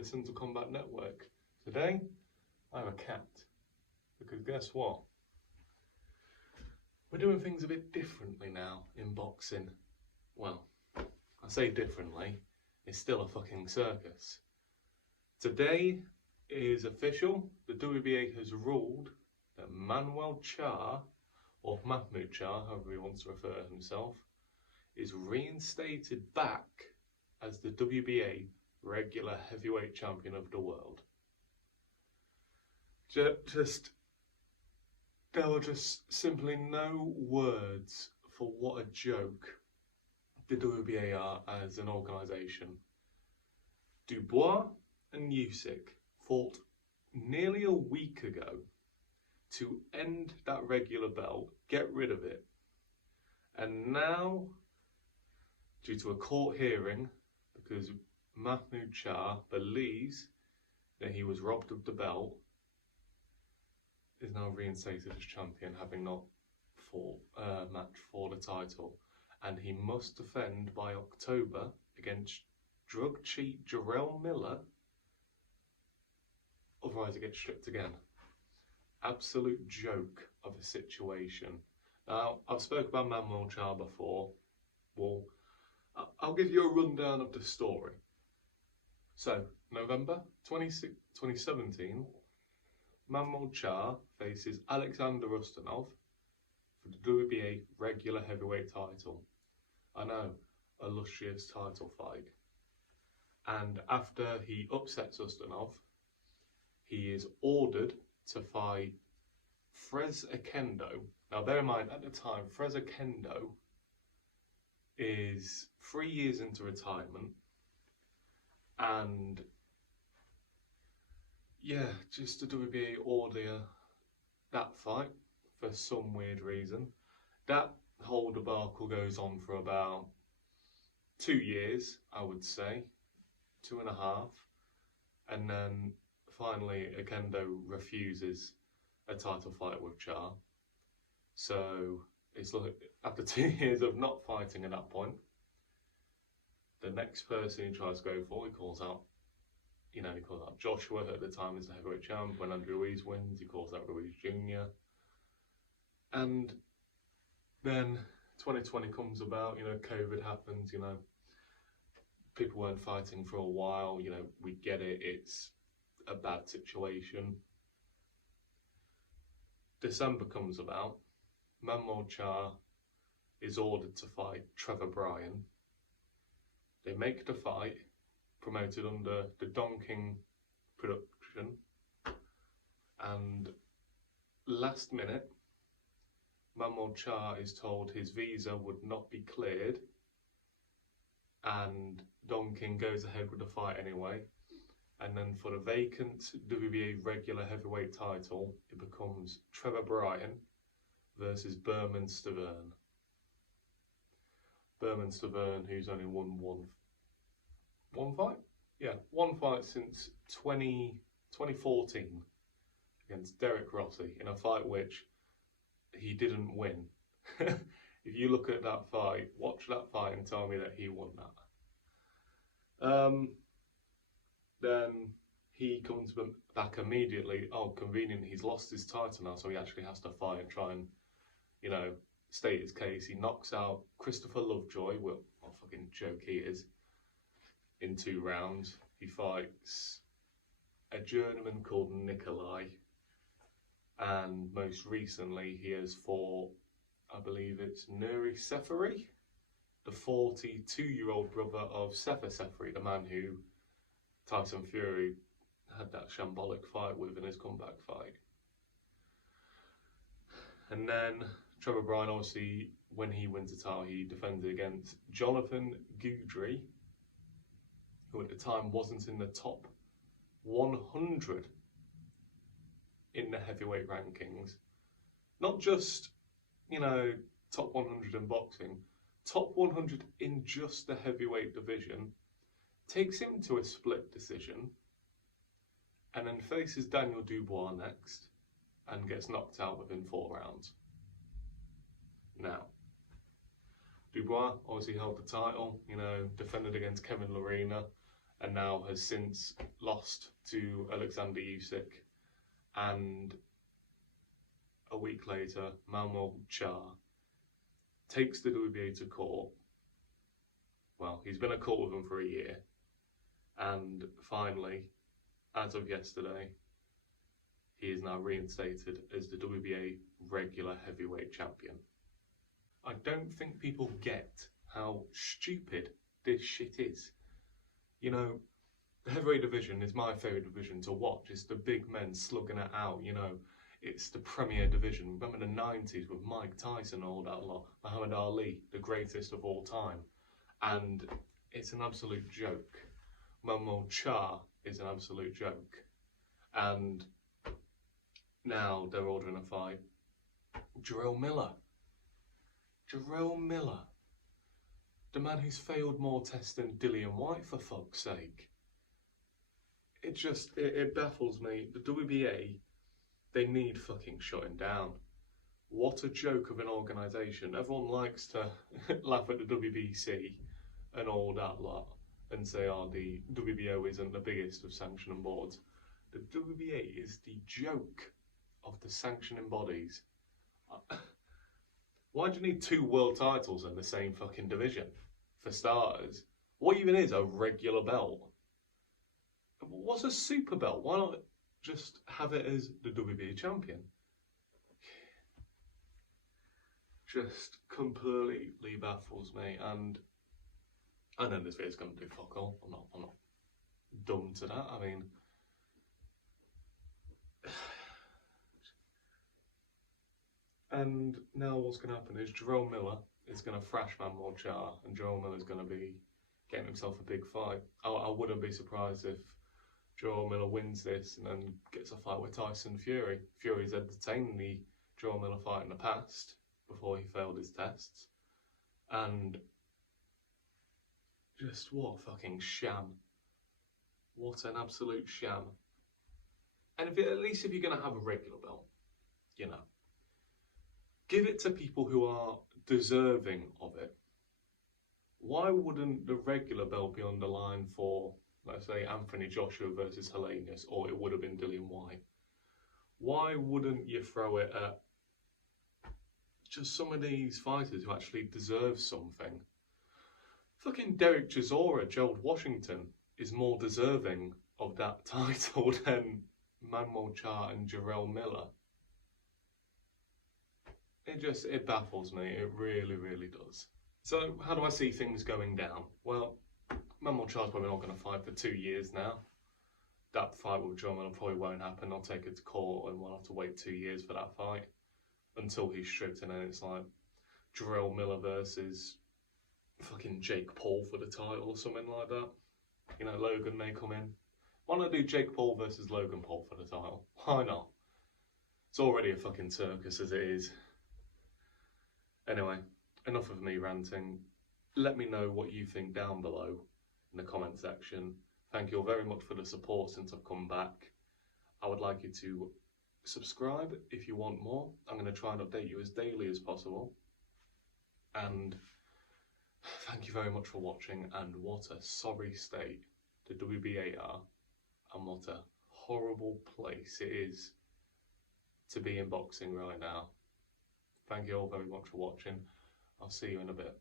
the Sons of Combat Network. Today, I'm a cat. Because guess what? We're doing things a bit differently now in boxing. Well, I say differently, it's still a fucking circus. Today is official. The WBA has ruled that Manuel Charr, or Manuel Charr, however he wants to refer to himself, is reinstated back as the WBA Regular Heavyweight Champion of the world. There were just simply no words for what a joke the WBA are as an organisation. Dubois and Usyk fought nearly a week ago to end that regular belt, get rid of it. And now, due to a court hearing, because Manuel Charr believes that he was robbed of the belt, is now reinstated as champion, having not fought match for the title. And he must defend by October against drug cheat Jarrell Miller, otherwise it gets stripped again. Absolute joke of a situation. Now, I've spoken about Manuel Charr before. Well, I'll give you a rundown of the story. So, November 2017, Manuel Charr faces Alexander Ustinov for the WBA Regular Heavyweight title. I know, a illustrious title fight. And after he upsets Ustinov, he is ordered to fight Frez Akendo. Now bear in mind, at the time, Frez Akendo is 3 years into retirement, and yeah, just the WBA order that fight for some weird reason. That whole debacle goes on for about 2 years, I would say, 2.5, and then finally Akendo refuses a title fight with Charr. So it's like, after 2 years of not fighting at that point, the next person he tries to go for, he calls out Joshua at the time as the heavyweight champ. When Andrew Ruiz wins, he calls out Ruiz Jr. And then 2020 comes about, COVID happens, people weren't fighting for a while, we get it, it's a bad situation. December comes about, Manuel Charr is ordered to fight Trevor Bryan. They make the fight, promoted under the Don King production, and last minute, Manuel Charr is told his visa would not be cleared, and Don King goes ahead with the fight anyway. And then for the vacant WBA regular heavyweight title, it becomes Trevor Bryan versus Berman Stavern. Berman Stavern, who's only won one fight? Yeah, one fight since 2014 against Derek Rossi, in a fight which he didn't win. If you look at that fight, watch that fight and tell me that he won that. Then he comes back immediately. Oh, convenient, he's lost his title now, so he actually has to fight and try and, state his case. He knocks out Christopher Lovejoy, what a fucking joke he is, in 2 rounds. He fights a journeyman called Nikolai, and most recently he has fought, I believe it's Nuri Seferi, the 42-year-old brother of Sefer Seferi, the man who Tyson Fury had that shambolic fight with in his comeback fight. And then Trevor Bryan, obviously, when he wins the title, he defended against Jonathan Goudry, who at the time wasn't in the top 100 in the heavyweight rankings. Not just, top 100 in boxing, top 100 in just the heavyweight division. Takes him to a split decision, and then faces Daniel Dubois next, and gets knocked out within 4 rounds. Now, Dubois obviously held the title, defended against Kevin Lerena, and now has since lost to Alexander Usyk, and a week later, Manuel Charr takes the WBA to court. Well, he's been at court with them for a year, and finally, as of yesterday, he is now reinstated as the WBA Regular Heavyweight Champion. I don't think people get how stupid this shit is. You know, the heavyweight division is my favourite division to watch. It's the big men slugging it out, you know. It's the premier division. Remember the 90s with Mike Tyson and all that lot. Muhammad Ali, the greatest of all time. And it's an absolute joke. Manuel Charr is an absolute joke. And now they're ordering a fight. Jarrell Miller. The man who's failed more tests than Dillian White, for fuck's sake. It baffles me. The WBA, they need fucking shutting down. What a joke of an organisation. Everyone likes to laugh at the WBC and all that lot and say, oh, the WBO isn't the biggest of sanctioning boards. The WBA is the joke of the sanctioning bodies. Why do you need 2 world titles in the same fucking division? For starters, what even is a regular belt? What's a super belt? Why not just have it as the WBA champion? Just completely baffles me, and I know this video's going to do fuck all. I'm not dumb to that. I mean, and now what's going to happen is Jarrell Miller is going to thrash Manuel Charr, and Jarrell Miller's going to be getting himself a big fight. I wouldn't be surprised if Jarrell Miller wins this and then gets a fight with Tyson Fury. Fury's entertained the Jarrell Miller fight in the past before he failed his tests. And just what a fucking sham. What an absolute sham. And at least if you're going to have a regular belt, you know, give it to people who are deserving of it. Why wouldn't the regular belt be on the line for, let's say, Anthony Joshua versus Helenius, or it would have been Dillian White? Why wouldn't you throw it at just some of these fighters who actually deserve something? Fucking Derek Chisora, Gerald Washington, is more deserving of that title than Manuel Charr and Jarrell Miller. It baffles me. It really, really does. So, how do I see things going down? Well, Manuel Charr's probably not going to fight for 2 years now. That fight with Jarrell Miller probably won't happen. I'll take it to court and we'll have to wait 2 years for that fight until he's stripped, and then it's like Jarrell Miller versus fucking Jake Paul for the title or something like that. You know, Logan may come in. Why not do Jake Paul versus Logan Paul for the title? Why not? It's already a fucking circus as it is. Anyway, enough of me ranting. Let me know what you think down below in the comment section. Thank you all very much for the support since I've come back. I would like you to subscribe if you want more. I'm going to try and update you as daily as possible. And thank you very much for watching, and what a sorry state the WBA are, and what a horrible place it is to be in boxing right now. Thank you all very much for watching. I'll see you in a bit.